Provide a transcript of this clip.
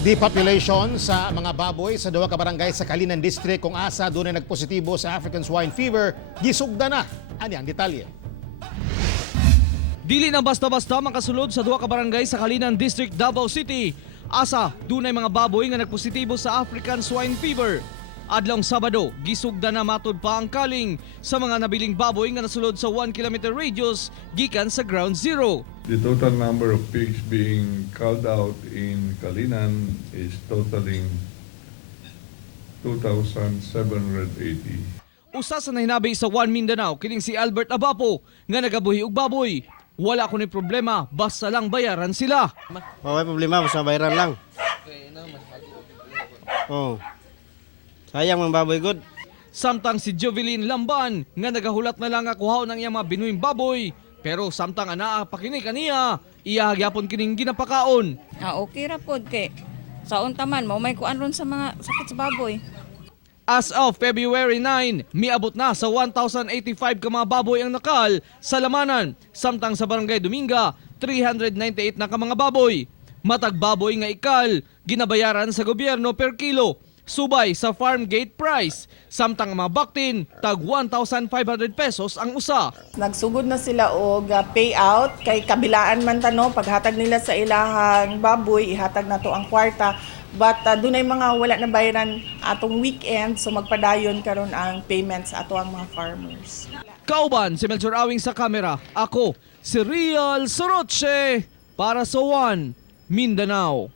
Depopulation sa mga baboy sa duwa ka barangay sa Kalinan District kung asa doon ay nagpositibo sa African swine fever, gisugda na. Ani ang detalye. Dili na basta-basta makasulod sa duwa ka barangay sa Kalinan District, Davao City. Asa dunay mga baboy nga nagpositibo sa African swine fever. Adlong Sabado, gisugda na matud pa ang kaling sa mga nabiling baboy nga nasulod sa 1 kilometer radius gikan sa ground zero. The total number of pigs being culled out in Kalinan is totaling 2,780. Usa sa nahinabi sa One Mindanao kining si Albert Abapo nga nagabuhi og baboy. Wala ko ni problema, basta lang bayaran sila. May problema, basta bayaran lang. Oh. Sayang mga baboy good. Samtang si Jovelyn Lamban nga nagahulat na lang akuhaw ng iyang mga binuing baboy. Pero samtang anaa pakinig kaniya, iya gyapon kining ginapakaon. Okay ra pod kay sa untaman mo may kuan ron sa mga sakit sa baboy. As of February 9, miabot na sa 1,085 ka mga baboy ang nakal sa lamanan. Samtang sa Barangay Dominga, 398 na ka mga baboy. Matag baboy nga ikal, ginabayaran sa gobyerno per kilo. Subay sa farm gate price. Samtang mga baktin, tag 1,500 pesos ang usa. Nagsugod na sila og payout kay kabilaan man tano paghatag nila sa ilahang baboy ihatag na to ang kwarta but dunay mga wala na bayaran atong weekend so magpadayon karon ang payments ato ang mga farmers. Kauban si Melchor Awing sa kamera. Ako si Real Soroche para sa One Mindanao.